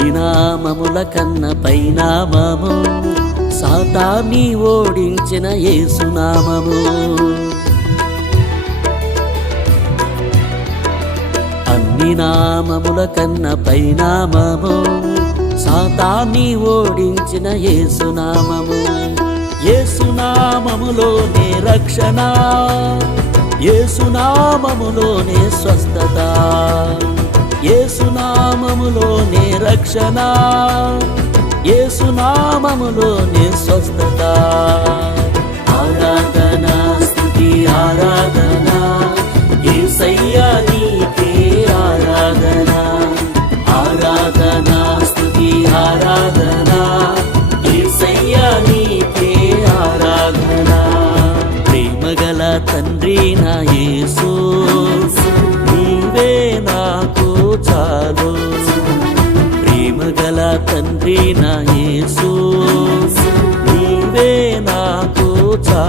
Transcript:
అన్ని నామముల కన్న పైనామము, సాతాన్ని ఓడించిన యేసునామము. అన్ని నామముల కన్న పైనామము, సాతాన్ని ఓడించిన యేసునామము. యేసునామములోనే రక్షణ, యేసునామములోనే స్వస్థత, యేసునామములోనే రక్షణ, యేసునామములోనే స్వస్థత. ఆరాధన స్తుతి ఆరాధన, యేసయ్యా నీకే ఆరాధన. ఆరాధన స్తుతి ఆరాధన, యేసయ్యా నీకే ఆరాధన. ప్రేమగల తండ్రి నా యేసు, నీవే నాకు చాలు. ప్రేమగల తండ్రి నా యేసు, నీవే నాకు చాలు.